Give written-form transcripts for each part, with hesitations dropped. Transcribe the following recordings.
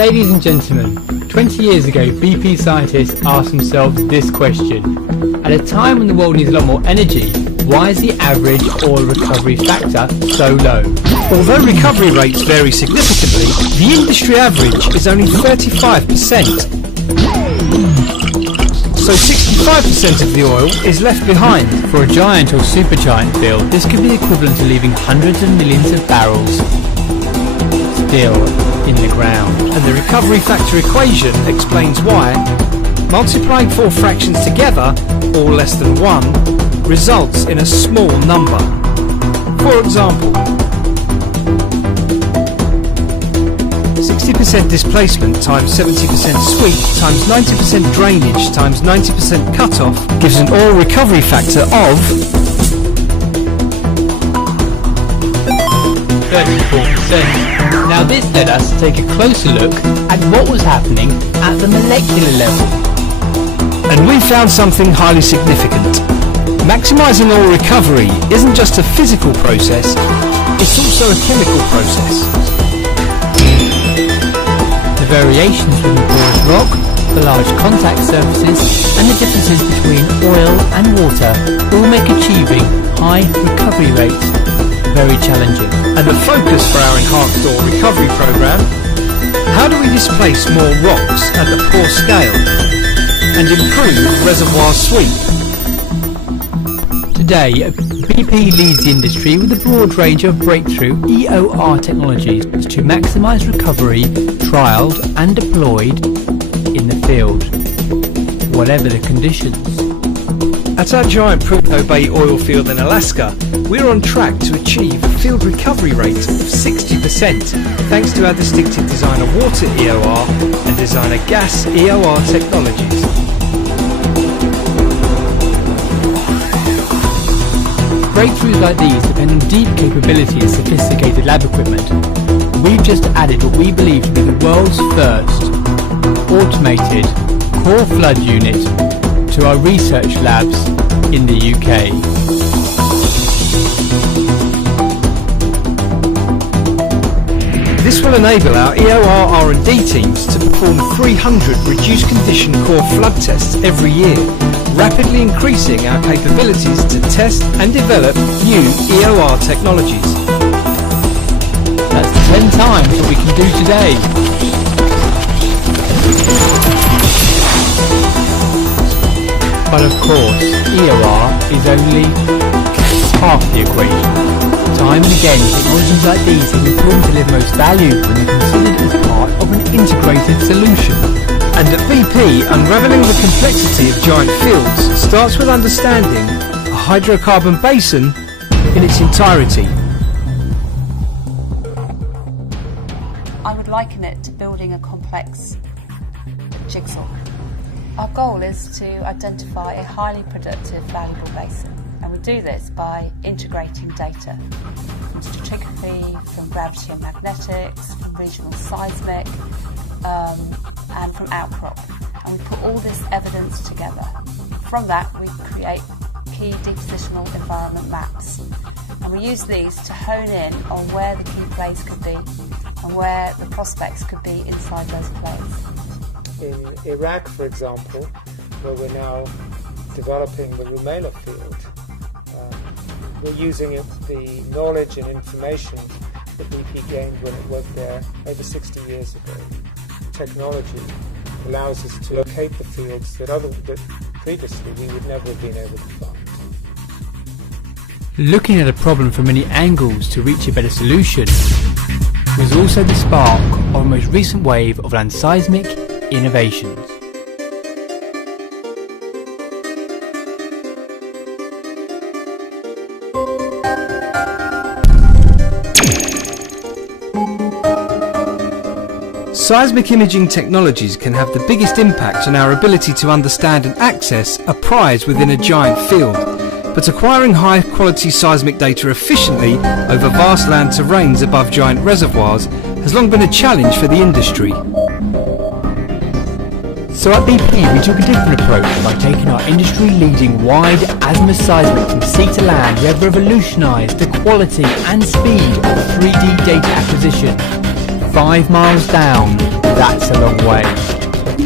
Ladies and gentlemen, 20 years ago BP scientists asked themselves this question. At a time when the world needs a lot more energy, why is the average oil recovery factor so low? Although recovery rates vary significantly, the industry average is only 35%. So 65% of the oil is left behind. For a giant or supergiant field, this could be equivalent to leaving hundreds of millions of barrels still in the ground. And the recovery factor equation explains why multiplying four fractions together, or less than 1, results in a small number. For example, 60% displacement times 70% sweep times 90% drainage times 90% cutoff gives an oil recovery factor of 34%. Now this led us to take a closer look at what was happening at the molecular level. And we found something highly significant. Maximising oil recovery isn't just a physical process, it's also a chemical process. The variations within porous rock, the large contact surfaces, and the differences between oil and water all make achieving high recovery rates very challenging. And the focus for our enhanced oil recovery programme: how do we displace more rocks at a poor scale and improve reservoir sweep? Today, BP leads the industry with a broad range of breakthrough EOR technologies to maximise recovery, trialled and deployed in the field, whatever the conditions. At our giant Prudhoe Bay oil field in Alaska, we're on track to achieve a field recovery rate of 60% thanks to our distinctive designer water EOR and designer gas EOR technologies. Breakthroughs like these depend on deep capability and sophisticated lab equipment. We've just added what we believe to be the world's first automated core flood unit to our research labs in the UK. This will enable our EOR R&D teams to perform 300 reduced condition core flood tests every year, rapidly increasing our capabilities to test and develop new EOR technologies. That's 10 times what we can do today. But of course, EOR is only half the equation. Time and again, technologies like these have been proven to deliver most value when they're considered as part of an integrated solution. And at BP, unravelling the complexity of giant fields starts with understanding a hydrocarbon basin in its entirety. I would liken it to building a complex jigsaw. Our goal is to identify a highly productive, valuable basin, and we do this by integrating data from stratigraphy, from gravity and magnetics, from regional seismic, and from outcrop. And we put all this evidence together. From that, we create key depositional environment maps. And we use these to hone in on where the key plays could be and where the prospects could be inside those plays. In Iraq, for example, where we're now developing the Rumaila field, we're using the knowledge and information that BP gained when it worked there over 60 years ago. Technology allows us to locate the fields that previously we would never have been able to find. Looking at a problem from many angles to reach a better solution was also the spark of a most recent wave of land seismic innovations. Seismic imaging technologies can have the biggest impact on our ability to understand and access a prize within a giant field, but acquiring high-quality seismic data efficiently over vast land terrains above giant reservoirs has long been a challenge for the industry. So at BP we took a different approach by taking our industry-leading wide azimuth seismic from sea to land. We have revolutionised the quality and speed of 3D data acquisition. 5 miles down, that's a long way.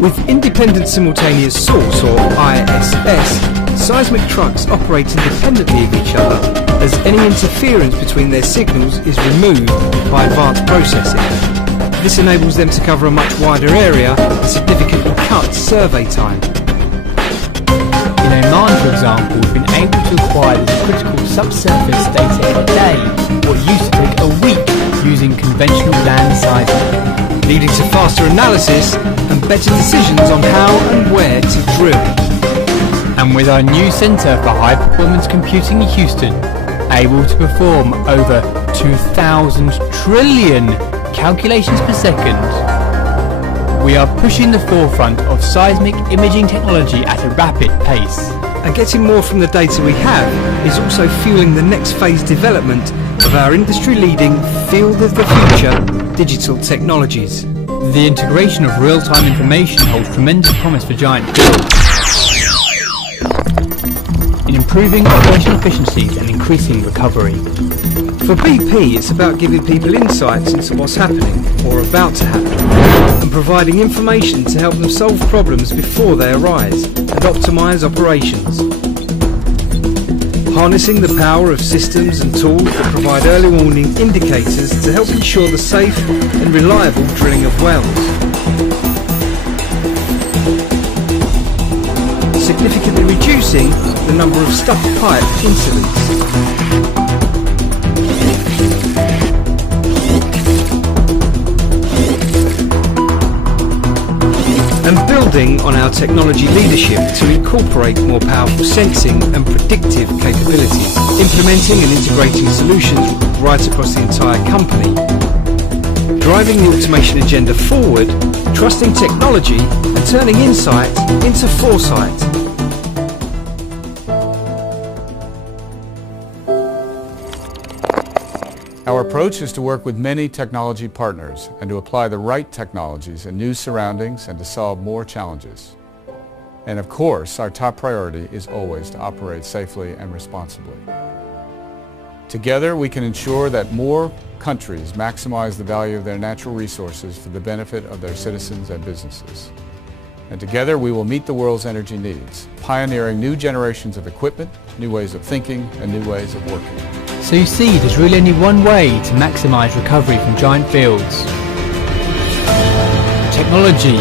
With independent simultaneous source, or ISS, seismic trucks operate independently of each other as any interference between their signals is removed by advanced processing. This enables them to cover a much wider area and significantly cuts survey time. In Oman, for example, we've been able to acquire the critical subsurface data in a day, what used to take a week using conventional land seismic, leading to faster analysis and better decisions on how and where to drill. And with our new Centre for High Performance Computing in Houston, able to perform over 2,000 trillion calculations per second, we are pushing the forefront of seismic imaging technology at a rapid pace. And getting more from the data we have is also fueling the next phase development of our industry-leading field of the future digital technologies. The integration of real-time information holds tremendous promise for giant fields in improving operational efficiencies and increasing recovery. For BP, it's about giving people insights into what's happening or about to happen, and providing information to help them solve problems before they arise and optimise operations. Harnessing the power of systems and tools that provide early warning indicators to help ensure the safe and reliable drilling of wells. Significantly reducing the number of stuck pipe incidents. And building on our technology leadership to incorporate more powerful sensing and predictive capabilities, implementing and integrating solutions right across the entire company, driving the automation agenda forward, trusting technology and turning insight into foresight. Our approach is to work with many technology partners and to apply the right technologies in new surroundings and to solve more challenges. And of course, our top priority is always to operate safely and responsibly. Together, we can ensure that more countries maximize the value of their natural resources for the benefit of their citizens and businesses. And together, we will meet the world's energy needs, pioneering new generations of equipment, new ways of thinking, and new ways of working. So you see, there's really only one way to maximise recovery from giant fields. Technology,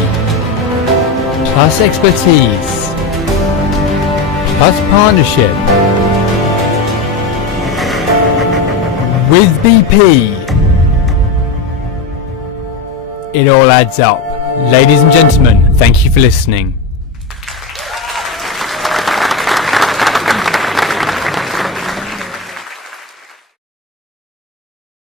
plus expertise, plus partnership. With BP, it all adds up. Ladies and gentlemen, thank you for listening.